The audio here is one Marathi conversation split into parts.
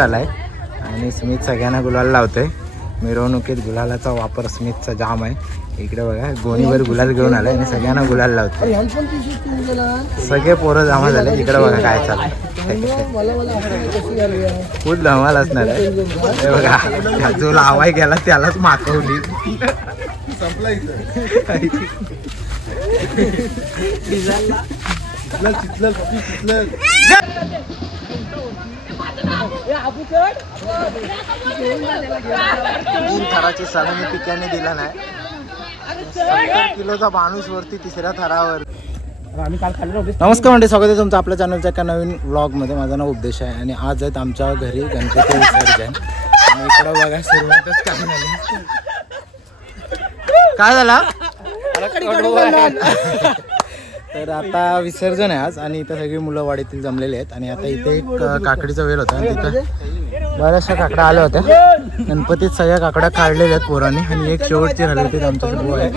स्मित आलाय. आणि स्मित सगळ्यांना गुलाल लावतोय. मिरवणुकीत गुलालाचा वापर स्मितचा जाम आहे. इकडे बघा गोणीवर गुलाल घेऊन आलाय आणि सगळ्यांना गुलाल लावतोय. सगळे पोरं जमा झाले इकडे बघा काय चाललंय. खूप धमाल असणार आहे. बघा जो लावाय गेला त्यालाच माकवली. तीन थराची सलामी पिकाने दिला नाही. किलोचा माणूस वरती तिसऱ्या थरावर. नमस्कार म्हणजे स्वागत आहे तुमचं आपल्या चॅनलच्या एका नवीन व्लॉगमध्ये माझं नाव उपदेश आहे आणि आज आहेत आमच्या घरी गणपती विसर्जन. आणि इकडं बघा सुरुवातच काय झाली? काय झाला तर आता विसर्जन आहे आज आणि इथं सगळी मुलं वाडीतील जमलेली आहेत. आणि आता इथे एक काकडीचा वेल होता. आणि तिथं बऱ्याचशा काकड्या आल्या होत्या. गणपतीत सगळ्या काकड्या काढलेल्या आहेत पोरांनी. आणि एक शेवटची राहिली होती आमच्या बुवा आहे.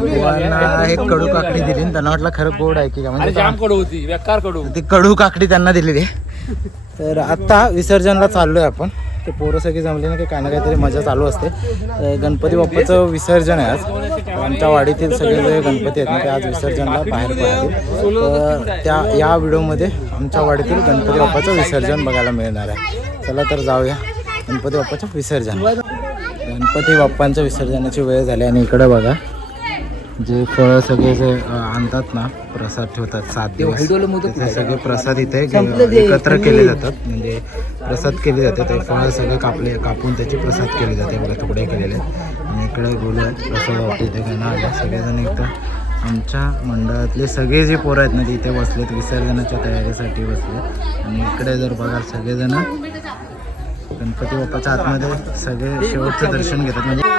बुवांना एक कडू काकडी दिली आणि त्यांना वाटलं खरं गोड आहे की का म्हणजे जाम कडू होती. बेकार कडू. ती कडू काकडी त्यांना दिलेली आहे. तर आता विसर्जनला चाललोय आपण. ते पोरं सगळी जमली ना की काही ना काहीतरी मजा चालू असते. गणपती बाप्पाचं विसर्जन आहे आज. आमच्या वाडीतील सगळे जे गणपती आहेत ना ते आज विसर्जनला बाहेर पडतील. तर त्या या व्हिडिओमध्ये आमच्या वाडीतील गणपती बाप्पाचं विसर्जन बघायला मिळणार आहे. चला तर जाऊया गणपती बाप्पाचं विसर्जन. गणपती बाप्पांच्या विसर्जनाची वेळ झाली आणि इकडे बघा. जे फळं सगळे जे आणतात ना प्रसाद ठेवतात सात दिवस. सगळे प्रसाद इथे एकत्र केले जातात. म्हणजे प्रसाद केले जाते ते फळं सगळे कापले कापून त्याचे प्रसाद केले जाते बघा तुकडे केलेले आहेत. आणि इकडे गोलू प्रसाद इथे घेणं आले. सगळेजण इथं आमच्या मंडळातले सगळे जे पोरं आहेत ना ते इथे बसलेत. विसर्जनाच्या तयारीसाठी बसलेत. आणि इकडे जर बघाल सगळेजण गणपती बाप्पाच्या आतमध्ये सगळे शेवटचं दर्शन घेतात. म्हणजे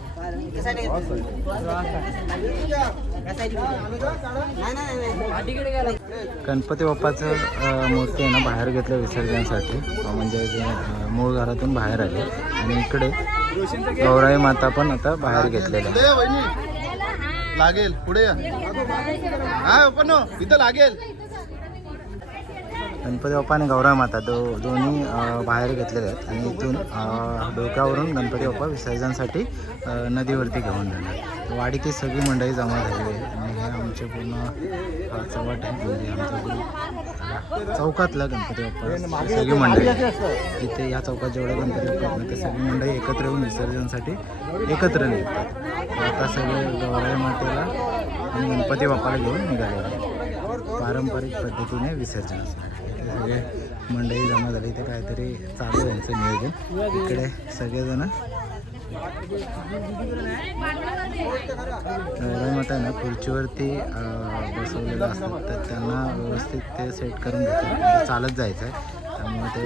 गणपती बाप्पाचं मूर्ती आहे ना बाहेर घेतलं विसर्जनासाठी. म्हणजे मूळ घरातून बाहेर आले. आणि इकडे गौराई माता पण आता बाहेर घेतलेल्या लागेल. पुढे या. हा पण हो. इथं लागेल. गणपती बाप्पा आणि गौरा माता दो दोन्ही बाहेर घेतलेले आहेत. आणि इथून डोक्यावरून गणपती बाप्पा विसर्जनासाठी नदीवरती घेऊन जाणार. वाडीची सगळी मंडळी जमा झालेली आहे. आणि हे आमचे पूर्ण अ, आहे म्हणजे चौकातला गणपती बाप्पा. सगळी मंडळी. तिथे इथे या चौकात जेवढे गणपती बाप्पा आहेत ते सगळी मंडळी एकत्र येऊन विसर्जनासाठी एकत्र निघतात. आता सगळे गौराई मातेला आणि गणपती बाप्पाला घेऊन निघाले पारंपरिक पद्धतीने विसर्जन असतात म्हणजे सगळे मंडळी जमा झाली इथे काहीतरी चालू यांचं नियोजन. इकडे सगळेजण. गौराई आहे ना खुर्चीवरती बसवलेलं असतात तर त्यांना व्यवस्थित ते सेट करून घेतात म्हणजे चालत जायचं आहे त्यामुळे ते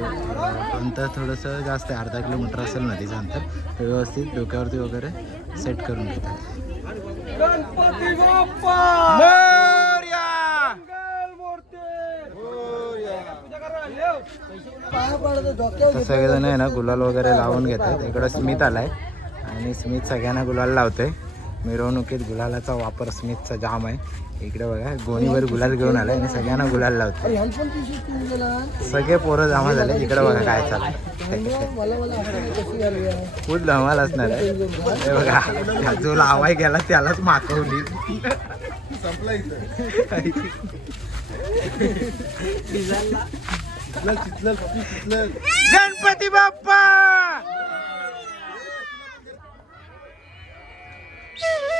अंतर थोडंसं जास्त आहे. अर्धा किलोमीटर असेल नदीचं अंतर. ते व्यवस्थित डोक्यावरती वगैरे सेट करून घेतात तर सगळेजण आहे ना गुलाल वगैरे लावून घेतात. इकडं स्मित आलाय. आणि स्मित सगळ्यांना गुलाल लावतोय. मिरवणुकीत गुलालाचा वापर स्मितचा जाम आहे. इकडे बघा गोणीवर गुलाल घेऊन आलाय आणि सगळ्यांना गुलाल लावतोय. सगळे पोरं जमा झाले. इकडे बघा काय चाललंय. खूप धमाल असणार आहे. हे बघा जो लावाय गेला त्यालाच माकवली. संपला गणपती बाप्पा!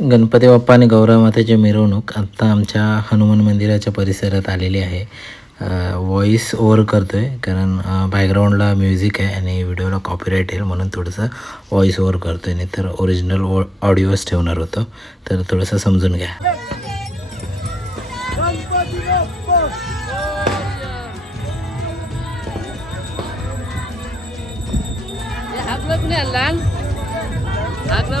गणपती बाप्पा आणि गौरव मातेची मिरवणूक आत्ता आमच्या हनुमान मंदिराच्या परिसरात आलेली आहे. व्हॉईस ओवर करतो आहे कारण बॅकग्राऊंडला म्युझिक आहे आणि व्हिडिओला कॉपीराईट येईल म्हणून थोडंसं व्हॉईस ओवर करतो आहे नाही तर ओरिजिनल ऑडिओच ठेवणार होतो. तर थोडंसं समजून घ्या. हातला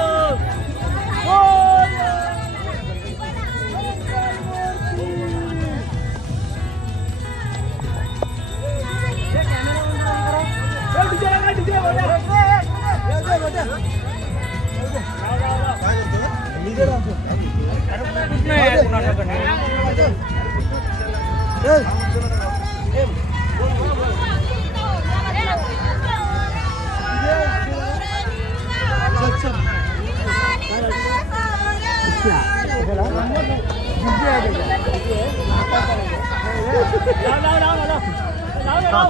लाव लाव लाव लाव लाव लाव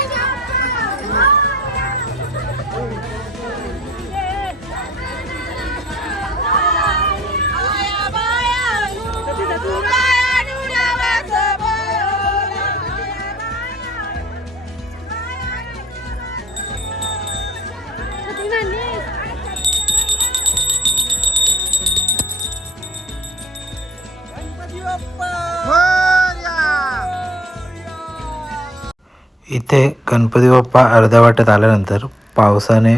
इथे गणपती बाप्पा अर्ध्या वाटेत आल्यानंतर पावसाने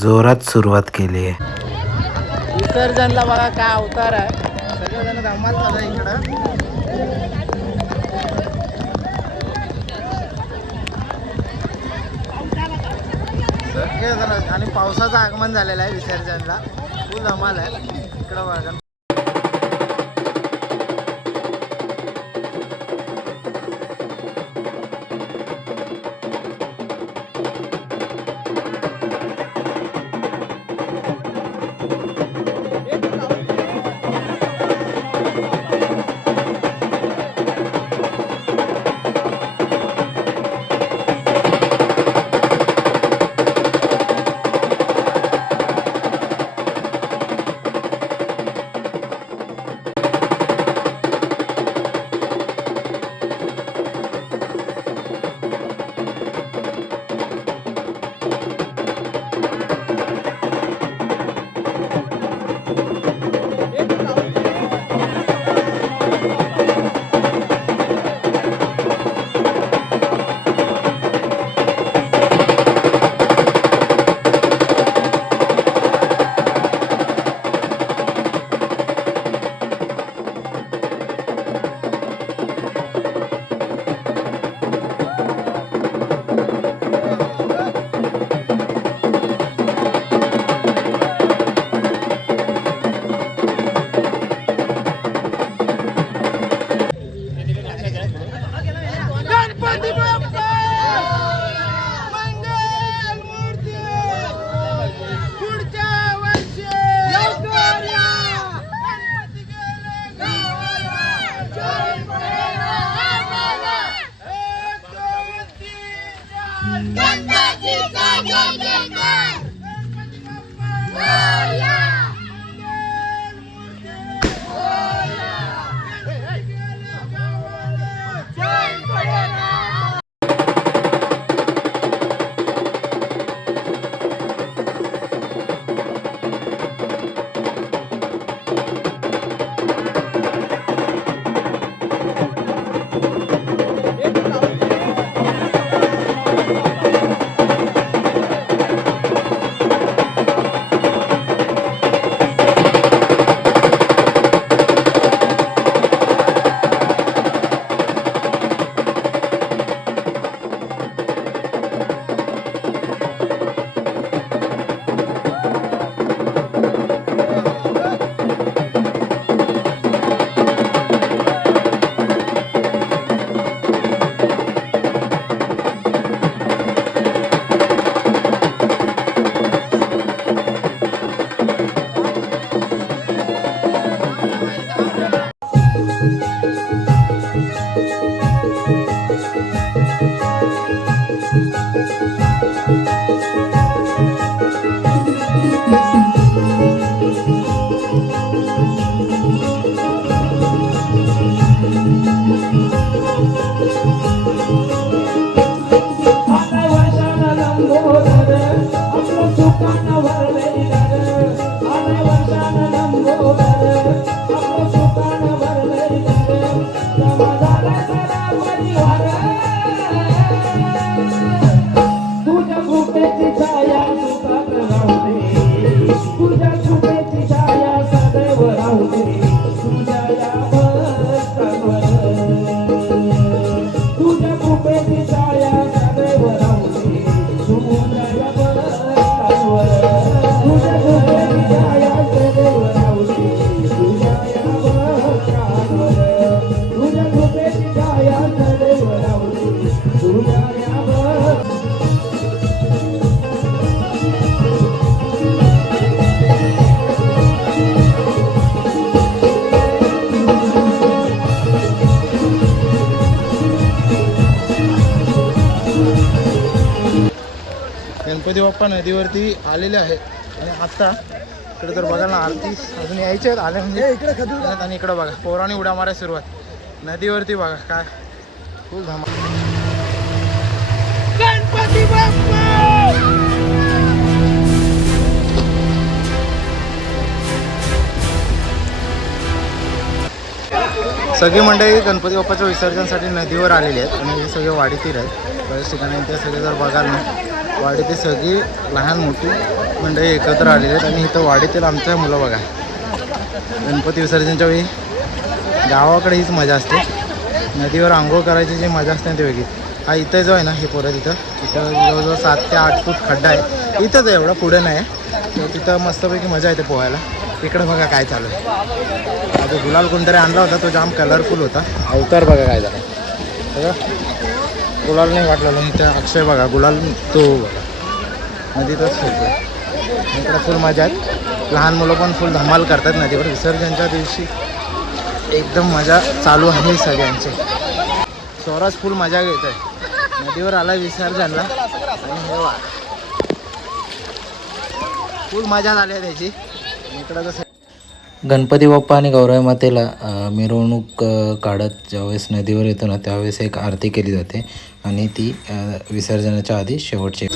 जोरात सुरुवात केली आहे. विसर्जनला बघा काय अवतार आहे. सगळेजण धमाल आहे इकडं. सगळेजण आणि पावसाचं आगमन झालेलं आहे विसर्जनला. फुल धमाल आहे. इकडं बघा Música आता इकडे तर बघा ना आरती अजून यायचे आहेत आले म्हणजे. आल्यात आणि इकडं बघा पोराने उड्या मारायला सुरुवात. नदीवरती बघा काय. खूप धमा सगळी मंडळी गणपती बाप्पाच्या विसर्जनासाठी नदीवर आलेली आहेत आणि हे सगळे वाडीतील आहेत. बऱ्याच ठिकाणी ते सगळे जर बघाल ना वाडीतील सगळी लहान मोठी मंडळी एकत्र आलेली आहेत आणि इथं वाडीतील आमचं मुलं बघा. गणपती विसर्जनच्या वेळी. गावाकडे हीच मजा असते. नदीवर आंघोळ करायची जी मजा असते ना ती वेगळी. हा इथं जो आहे ना हे पोरं तिथं. तिथं जवळजवळ सात ते आठ फूट खड्डा आहे. इथंच आहे एवढं पुढे नाही. तर तिथं मस्तपैकी मजा येते पोहायला. तिकडं बघा काय चालू आहे. आता जो गुलाल कोणतरी आणला होता तो जाम कलरफुल होता. अवतार बघा काय झाला. बघा. गुलाल नाही वाटलं इथे अक्षय बघा गुलाल तो बघा. नदीतच फिरतो इकडे फुल मजा आहे लहान मुलं पण फुल धमाल करतात नदीवर. विसर्जनच्या दिवशी एकदम मजा चालू आहे सगळ्यांची. स्वराज फुल मजा घेत आहे. नदीवर आला विसर्जनला. आणि हे वा फुल मजा झाली आहे त्याची. इकडं कसं गणपती बाप्पा आणि गौराई मातेला मिरवणूक काढत ज्यावेळेस नदीवर येतो ना त्यावेळेस एक आरती केली जाते. आणि ती विसर्जनाच्या आधी शेवटची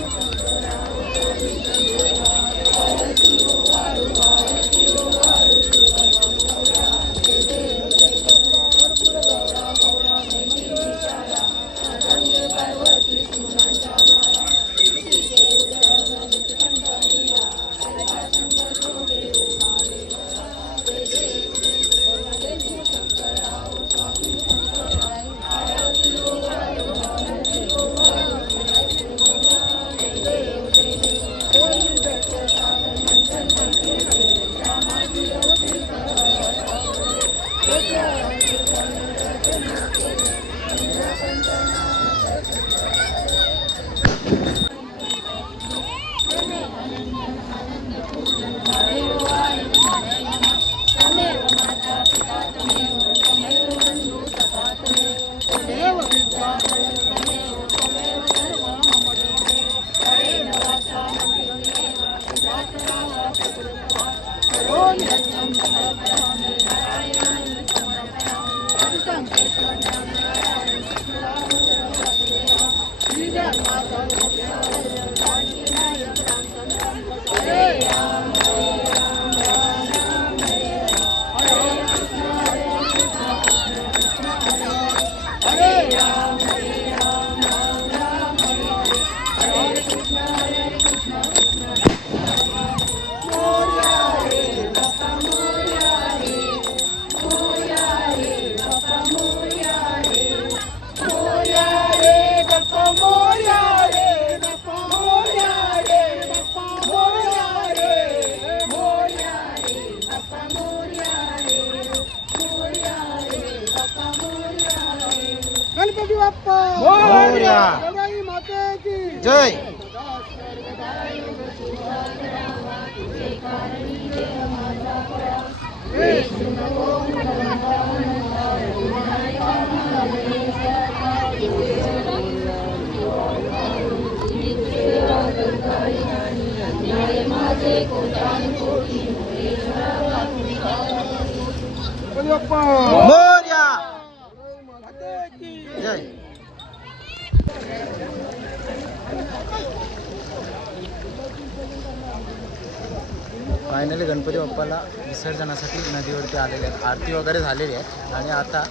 फायनली गणपती बाप्पाला विसर्जनासाठी नदीवरती आलेले आहेत. आरती वगैरे झालेली आहे आणि आता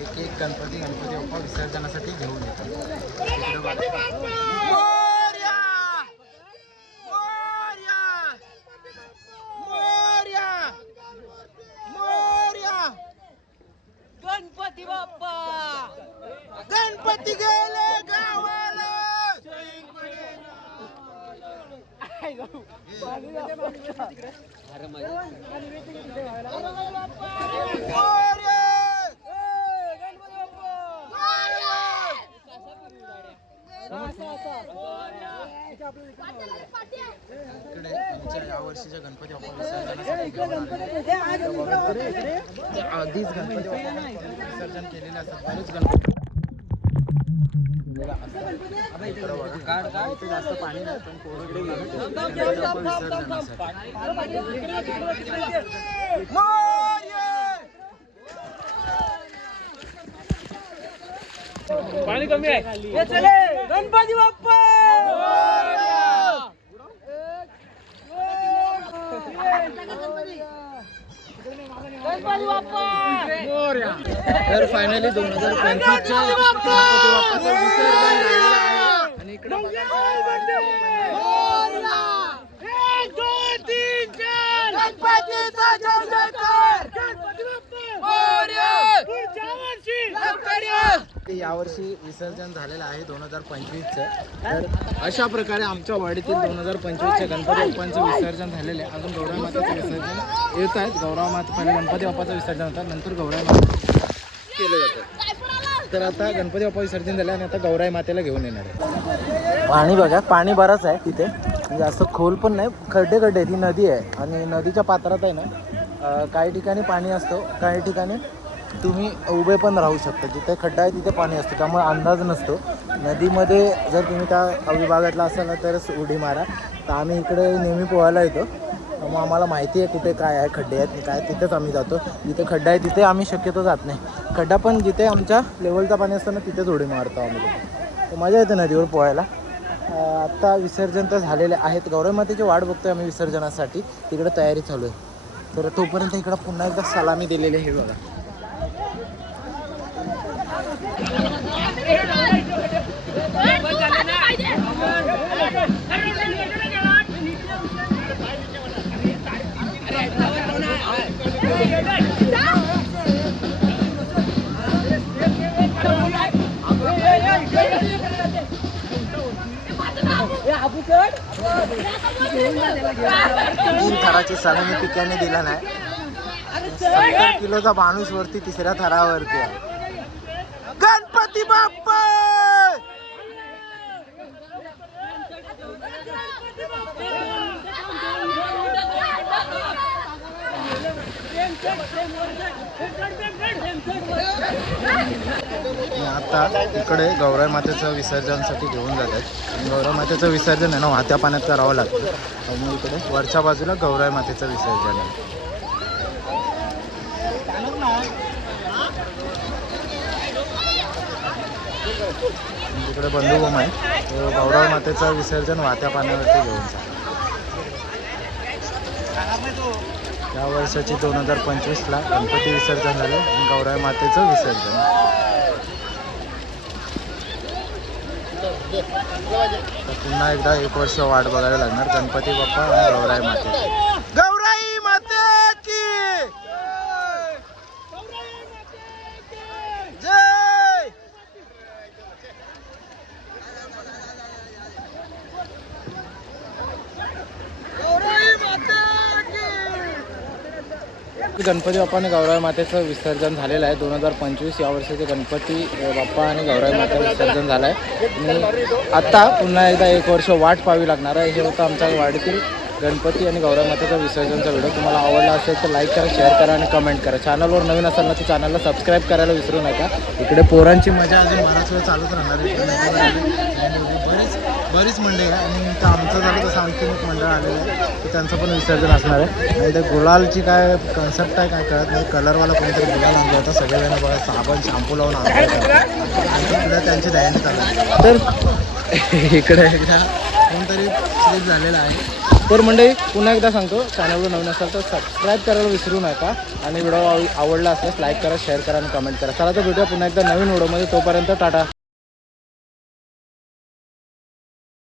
एक एक गणपती गणपती बाप्पा विसर्जनासाठी घेऊन येतात. इकडे आमच्या या वर्षीच्या गणपती बाप्पा. विसर्जनासाठी. आधीच गणपती बाप्पा विसर्जन केलेले असतात बरेच गणपती इकडं बघा. इथे जास्त पाणी नाही पण कोरडे गणपती बाप्पा विसर्जनासाठी गणपती बाप्पा गणपती बाप्पा! तर फायनली दोन हजार पंचवीसच्या यावर्षी विसर्जन झालेलं आहे दोन हजार पंचवीसचं. तर अशा प्रकारे आमच्या वाडीतील दोन हजार पंचवीसच्या गणपती बाप्पांचं विसर्जन झालेलं आहे. अजून गौराई मातेचं विसर्जन येत आहेत. गौराव माता पहिले गणपती बाप्पाचं विसर्जन होतं. नंतर गौराई माता केलं जातं. तर आता गणपती बाप्पा विसर्जन झालं आणि आता गौराई मातेला घेऊन येणार आहे. पाणी बघा पाणी बरंच आहे तिथे. म्हणजे असं खोल पण नाही खड्डे खड्डे ती नदी आहे आणि नदीच्या पात्रात आहे ना काही ठिकाणी पाणी असतो काही ठिकाणी तुम्ही उभे पण राहू शकता. जिथे खड्डा आहे तिथे पाणी असतं त्यामुळे अंदाज नसतो. नदीमध्ये जर तुम्ही त्या विभागातला असाल ना तरच उडी मारा. तर आम्ही इकडे नेहमी पोहायला येतो. त्यामुळे आम्हाला माहिती आहे कुठे काय आहे खड्डे आहेत काय तिथेच आम्ही जातो. जिथे खड्डा आहे तिथे आम्ही शक्यतो जात नाही. खड्डा पण जिथे आमच्या लेवलचा पाणी असतं ना तिथेच उडी मारतो आम्ही. तर मजा येते नदीवर पोहायला. आत्ता विसर्जन तर झालेले आहेत. गौरवमातेची वाट बघतोय आम्ही विसर्जनासाठी. तिकडे तयारी चालू आहे. तर तोपर्यंत इकडं पुन्हा एकदा सलामी दिलेली आहे हे बघा तीन थराची सलामी पिकाने दिला नाही. किलोचा माणूस वरती तिसऱ्या थरावरती गणपती बाप्पा! आता इकडे गौराई मातेचं विसर्जनासाठी घेऊन जात आहेत. गौराई मातेचं विसर्जन आहे ना वाहत्या पाण्यात करावं लागतं. त्यामुळे इकडे वरच्या बाजूला गौराई मातेचं विसर्जन आहे. आणि तिकडे बंधुभूम आहे तो गौराई मातेचं विसर्जन वाहत्या पाण्यावरती घेऊन जातात या वर्षाची दोन हजार पंचवीसला गणपती विसर्जन झालं गौराई मातेचं विसर्जन. तर पुन्हा एकदा एक वर्ष वाट बघायला लागणार गणपती बाप्पा आणि गौराई माते गौराई माते की जय गणपती बाप्पा आणि गौराई मातेचं विसर्जन झालेलं आहे. दोन हजार पंचवीस या वर्षाचे गणपती बाप्पा आणि गौराई मातेचं विसर्जन झालं आहे आणि आत्ता पुन्हा एकदा एक वर्ष वाट पाहावी लागणार आहे. हे होतं आमच्या वाडीतील गणपती आणि गौराई मातेचा विसर्जनचा व्हिडिओ. तुम्हाला आवडला असेल तर लाईक करा शेअर करा आणि कमेंट करा. चॅनलवर नवीन असाल ना तर चॅनलला सबस्क्राईब करायला विसरू नका. इकडे पोरांची मजा अजून बराच वेळ चालूच राहणार आहे. बरीच मंडळी आहे. आणि इथं आमचं झालं तसं आणखीन एक मंडळ आलेलं आहे. तर त्यांचं पण विसर्जन असणार आहे. आणि त्या गुलालची काय कन्सेप्ट आहे काय कळत नाही. कलरवाला कोणतरी गुलाल आणला होता सगळेजण बघा साबण शॅम्पू लावून आणलं आणि त्यांची दहंडी चालू तर इकडे एकदा कोणतरी स्लिप झालेला आहे. तर मंडळी पुन्हा एकदा सांगतो चॅनलवर नवीन असाल तर सबस्क्राईब करायला विसरू नका. आणि व्हिडिओ आवडला असल्यास लाईक करा शेअर करा आणि कमेंट करा. चला तर व्हिडिओ पुन्हा एकदा नवीन व्हिडिओमध्ये तोपर्यंत टाटा.